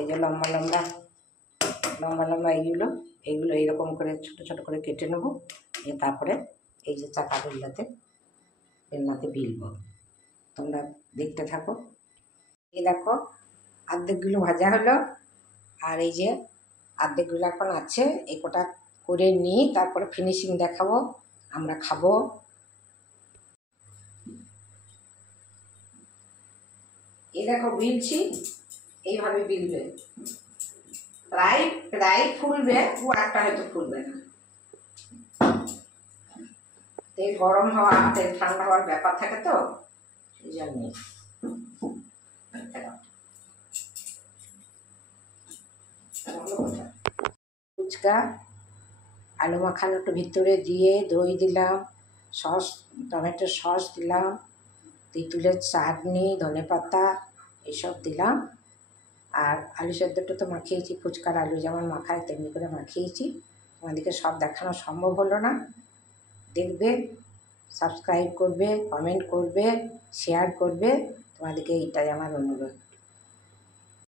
এই যে লম্বা লম্বা লম্বা লম্বা এইগুলো এইরকম করে ছোট ছোট করে কেটে নেবো। তারপরে এই যে চাকা বেলনাতে বিলবো। তোমরা দেখতে থাকো। এই দেখো অর্ধেকগুলো ভাজা হলো, আর এই যে অর্ধেকগুলো এখন আছে। এই কটা করে নিই, তারপরে ফিনিশিং দেখাবো, আমরা খাবো। এই দেখো বিলছি, এইভাবে বিলবে। প্রায় ফুলবে, একটা হয়তো ফুলবে না। তেল গরম হওয়া তেল ঠান্ডা হওয়ার ব্যাপার থাকে, তো এই জন্যে। ফুচকা আলু মাখানো একটু ভিতরে দিয়ে দই দিলাম, সস টমেটো সস দিলাম, তেঁতুলের চাটনি, ধনেপাতা এসব দিলাম। আর আলু সেদ্ধটা তো মাখিয়েছি, ফুচকার আলু যেমন মাখায় তেমনি করে মাখিয়েছি। তোমাদেরকে সব দেখানো সম্ভব হলো না। দেখবে, সাবস্ক্রাইব করবে, কমেন্ট করবে, শেয়ার করবে, তোমাদেরকে এইটাই আমার অনুরোধ।